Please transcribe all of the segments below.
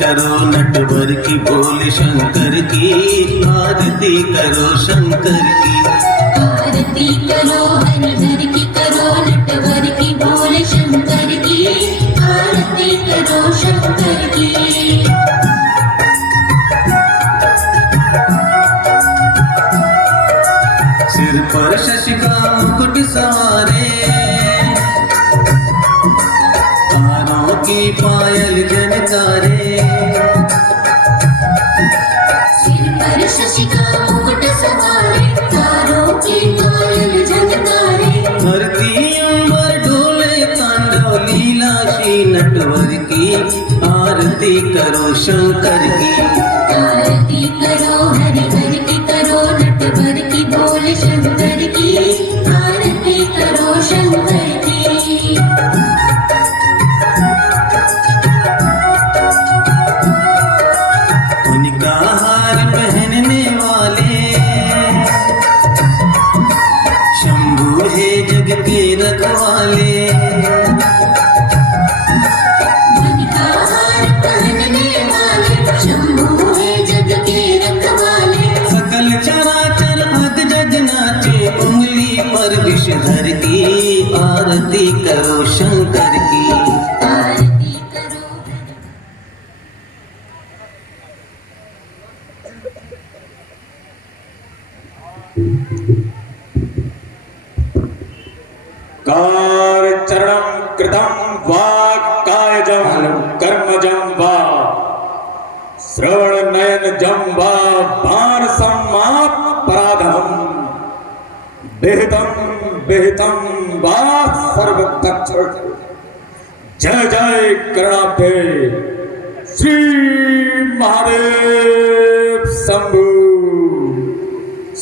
करो नटवर की बोले शंकर की आरती करो शंकर की आरती करो हरिहर की करो नटवर की बोले शंकर की आरती करो शंकर की। सिर पर शशि का मुकुट सवारे तारों की पायल जनकारे सिर पर शशि का मुकुट सवारे तारों की पायल जनकारे धरती अंबर डोले तांडव लीला श्री नटवर की आरती करो शंकर की आरती करो हरिहर की करो नटवर की बोले शंकर की आरती करो शंकर की। उनका हार पहनने वाले शंभू है जग के रखवाले उनका हार पहनने वाले शंभू है जग के रखवाले सकल चराचर अग जग नाचे उंगली पर विषधर की आरती करो शंकर की आरती करो। कारचरणं कृतं वाक्कायजं कर्मजं वा श्रवणनयनजं वा मानसमापराधं विहितं वा सर्वतक्षण जय जय करणाब्धे श्री महादेव शंभु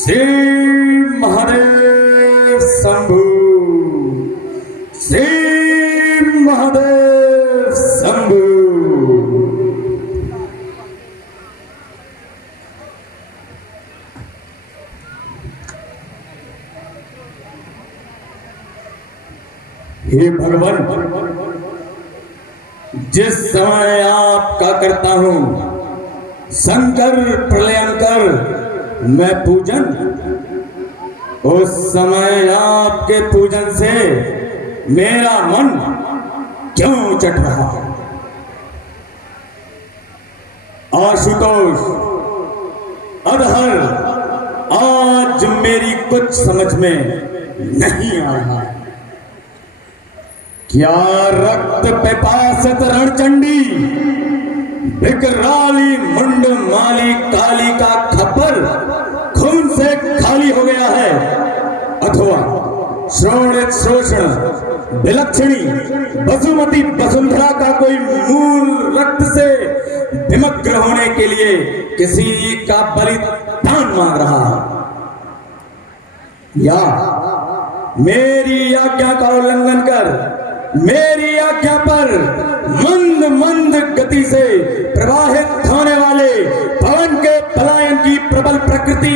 श्री महादेव शंभु श्री महादेव शंभु। हे भगवान, जिस समय आपका करता हूं शंकर प्रलयंकर मैं पूजन, उस समय आपके पूजन से मेरा मन क्यों चट रहा है। आशुतोष अधहर, आज मेरी कुछ समझ में नहीं आ रहा है। क्या रक्त पिपासित रणचंडी विकराली मुंड माली काली का खप्पर खून से खाली हो गया है, अथवा श्रोणित शोषण विलक्षणी वसुमती वसुंधरा का कोई मूल रक्त से विमग्न होने के लिए किसी का बलिदान मांग रहा है, या मेरी आज्ञा का उल्लंघन कर मेरी आज्ञा पर मंद मंद गति से प्रवाहित होने वाले पवन के पलायन की प्रबल प्रकृति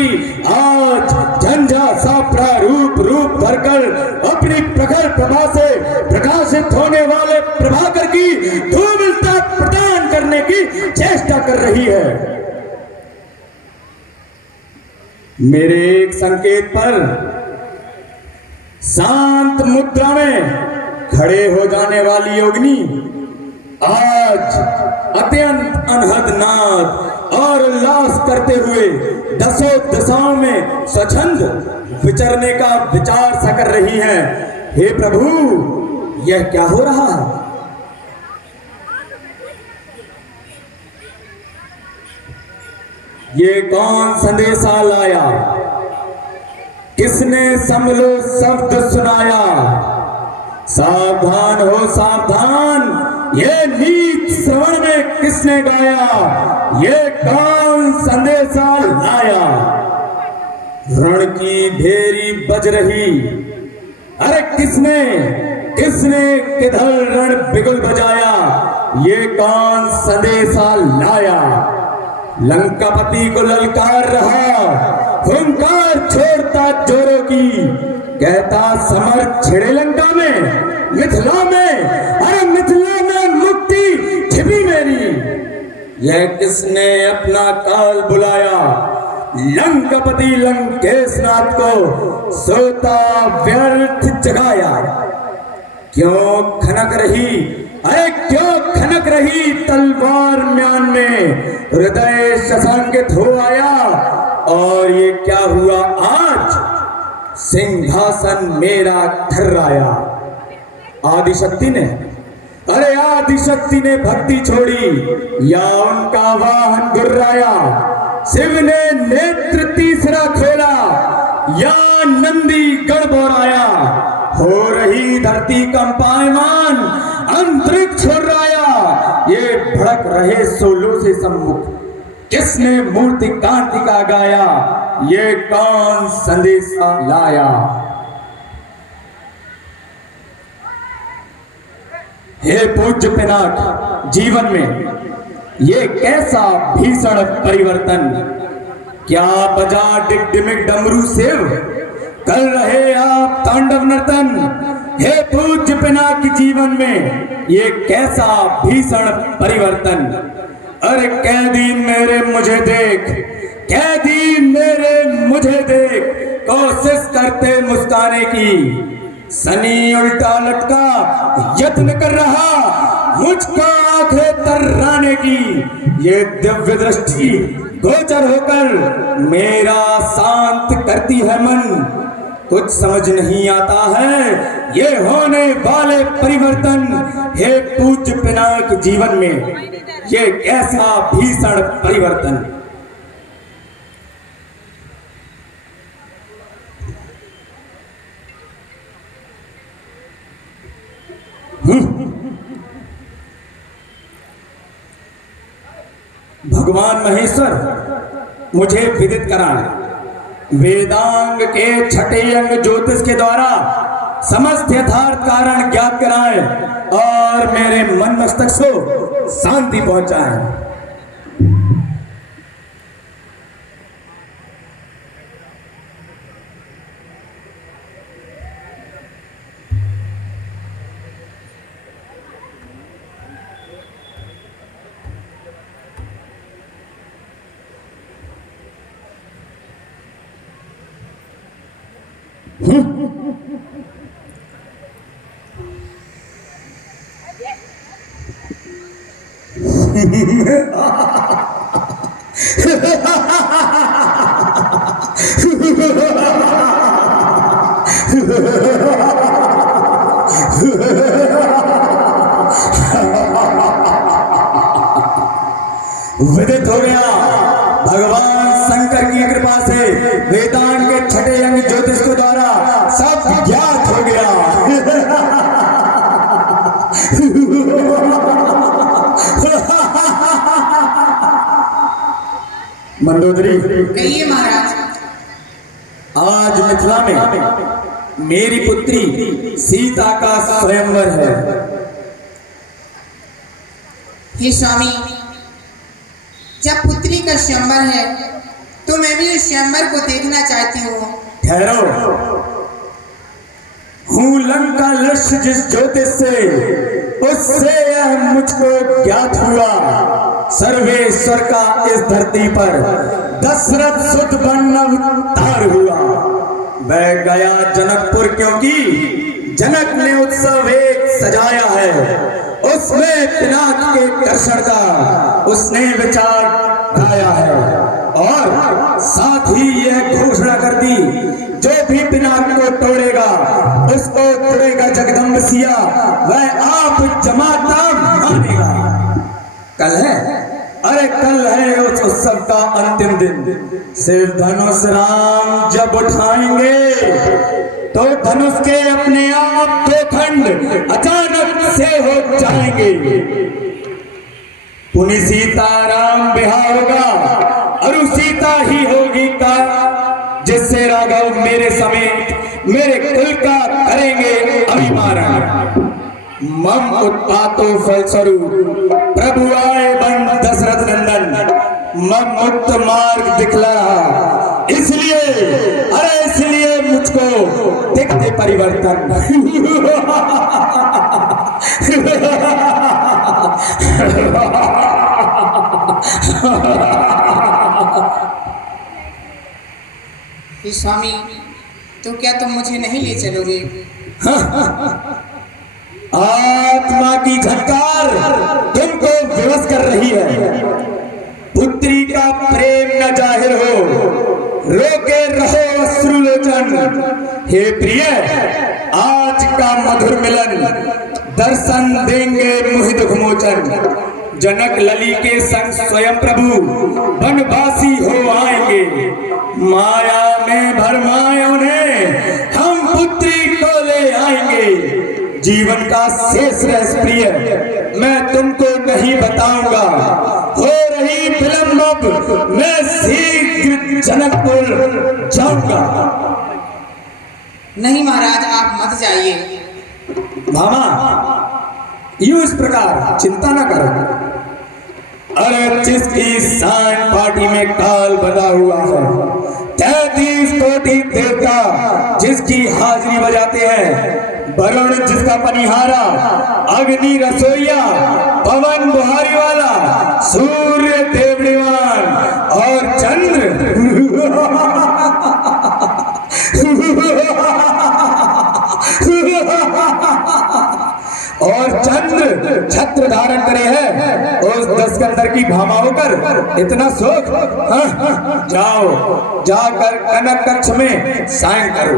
आज झंझा सा प्रारूप रूप भरकर अपनी प्रखर प्रभा से प्रकाशित होने वाले प्रभाकर की धूमिलता प्रदान करने की चेष्टा कर रही है। मेरे एक संकेत पर शांत मुद्रा में खड़े हो जाने वाली योगिनी आज अत्यंत अनहद नाद और उल्लास करते हुए दसों दिशाओं में स्वच्छंद विचरने का विचार सा कर रही हैं। हे प्रभु, यह क्या हो रहा है? ये कौन संदेशा लाया? किसने समलो शब्द सुनाया? सावधान हो सावधान, ये नीच श्रवण में किसने गाया? ये कौन संदेशा लाया? रण की भेरी बज रही, अरे किसने किधर रण बिगुल बजाया? ये कौन संदेशा लाया? लंकापति को ललकार रहा, हुंकार छोड़ता जोरों की, कहता समर छिड़े लंका में, मिथिला में, अरे मिथिला में मुक्ति छिपी मेरी। यह किसने अपना काल बुलाया? लंकापति लंकेशनाथ को सोता व्यर्थ जगाया। क्यों खनक रही, अरे क्यों खनक रही तलवार म्यान में, हृदय शशांकित हो आया। और ये क्या हुआ आज, सिंहासन मेरा थर्राया। आदिशक्ति ने, अरे आदिशक्ति ने भक्ति छोड़ी या उनका वाहन गुर्राया? शिव ने नेत्र तीसरा खोला या नंदी गड़बड़ाया? हो रही धरती कंपायमान, अंतरिक्ष हुर्राया। ये भड़क रहे सोलों से सम्मुख, किसने मूर्ति कांति का गाया? ये कौन संदेशा लाया? हे पूज्य पिनाक, जीवन में ये कैसा भीषण परिवर्तन? क्या बजा डिगडिमिग डमरू शिव, कर रहे आप तांडव नर्तन? हे पूज्य पिनाक जीवन में ये कैसा भीषण परिवर्तन? अरे कैदी मेरे मुझे देख, कैदी मेरे मुझे देख, कोशिश करते मुस्काने की। सनी उल्टा लटका यत्न कर रहा मुझको आंखें तर्राने की। ये दिव्य दृष्टि गोचर होकर मेरा शांत करती है मन। कुछ समझ नहीं आता है ये होने वाले परिवर्तन। हे पूज्य पिनाक जीवन में ये कैसा भीषण परिवर्तन? भगवान महेश्वर मुझे विदित कराएं। वेदांग के छठे अंग ज्योतिष के द्वारा समस्त यथार्थ कारण ज्ञात कराएं और मेरे मन मस्तक को शांति पहुंचाएं। विदित हो गया भगवान शंकर की कृपा से वेदांत के छठे अंग ज्योतिष के द्वारा सब ज्ञात हो गया। मंदोदरी, कहिए महाराज। आज मिथिला में मेरी पुत्री सीता का स्वयंवर है। हे स्वामी, जब पुत्री का स्वयंवर है तो मैं भी उस स्वयंवर को देखना चाहती हूँ। ठहरो, हूँ लंका लक्ष्य जिस ज्योतिष से, उससे यह मुझको ज्ञात हुआ। सर्वेश्वर का इस धरती पर दशरथ सुत बन अवतार हुआ। वह गया जनकपुर क्योंकि जनक ने उत्सव एक सजाया है। उसमें पिनाक के दर्शन का उसने विचार लाया है और साथ ही यह घोषणा कर दी, जो भी पिनाक को तोड़ेगा उसको तोड़ेगा जगदम्ब सिया, वह आप जमाता मानेगा। कल है, अरे कल है उस उत्सव का अंतिम दिन। शिव धनुष राम जब उठाएंगे तो धनुष के अपने आप दो खंड अचानक से हो जाएंगे। पुनि सीता राम बिहार होगा और सीता ही होगी का, जिससे राघव मेरे समेत मेरे कुल का करेंगे अभिमारण। मम उत्पातो फलस्वरूप प्रभु आए बन दशरथ नंदन, मम मुक्त मार्ग दिखला, इसलिए अरे इसलिए मुझको दिखते परिवर्तन। हे स्वामी, तो क्या तुम मुझे नहीं ले चलोगे? आत्मा की झंकार तुमको विवश कर रही है। पुत्री का प्रेम न जाहिर हो, रोके रहो अश्रुलोचन। हे प्रिय, आज का मधुर मिलन दर्शन देंगे मुहि दुख मोचन। जनक लली के संग स्वयं प्रभु वनवासी हो आएंगे। माया में भरमाए उन्हें हम पुत्री को ले आएंगे। जीवन का शेष रस प्रिय मैं तुमको नहीं बताऊंगा। हो रही विलंब अब मैं शीघ्र जनकपुर जाऊंगा। नहीं महाराज, आप मत जाइए। मामा, यूं इस प्रकार चिंता न करो। अरे जिसकी साइन पार्टी में काल बंधा हुआ है, 33 कोटि देवता जिसकी हाजिरी बजाते हैं, वरुण जिसका पनिहारा, अग्नि रसोईया, पवन बुहारी वाला, सूर्य देवड़ीवान और चंद्र और चंद्र छत्र धारण करे है उस दस्कंदर की भामा होकर इतना शोक। जाओ, जाकर कनक कक्ष में सायं करो।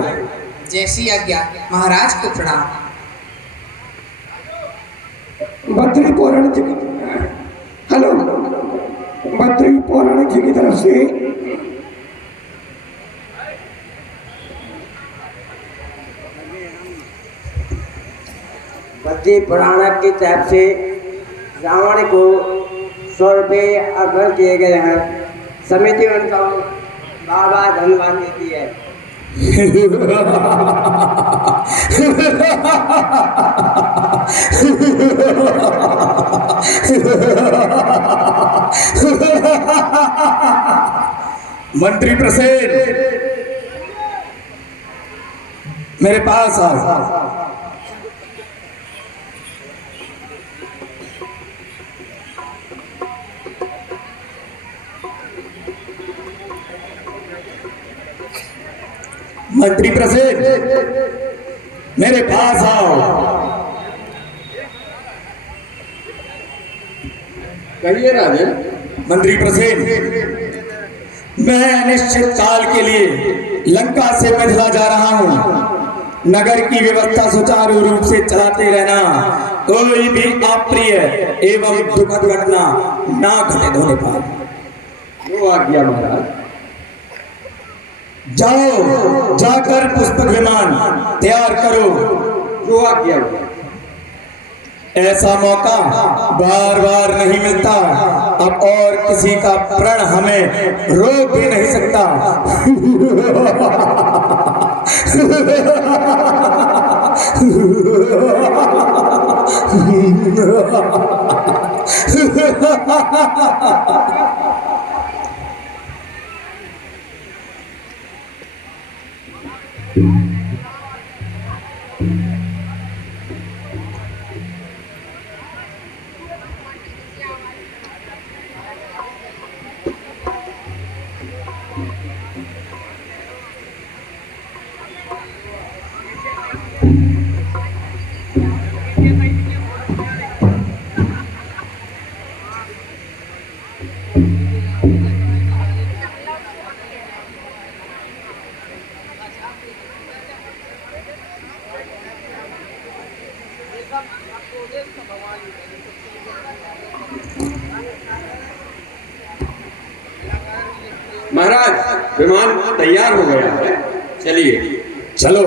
जैसी आज्ञा, महाराज को प्रणाम। बद्री पौराणिक जी, हेलो, बद्री पौराणिक जी की तरफ से बद्री पुराणक की तरफ से रावण को 100 रुपये अर्पण किए गए हैं। समिति उनका बाबा धन्यवाद देती है। मंत्री प्रसेन, मेरे पास आओ। मंत्री प्रसेन, मेरे पास आओ। कहिए राजन। मंत्री प्रसेन, मैं निश्चित काल के लिए लंका से मिथिला जा रहा हूँ। नगर की व्यवस्था सुचारू रूप से चलाते रहना, कोई भी अप्रिय एवं दुखद घटना ना घटित होने पाए। वो आज्ञा महाराज। जाओ, जाकर पुष्पक विमान तैयार करो। जो आज्ञा। ऐसा मौका बार बार नहीं मिलता। अब और किसी का प्रण हमें रोक भी नहीं सकता। महाराज, विमान तैयार हो गया है, चलिए। चलो।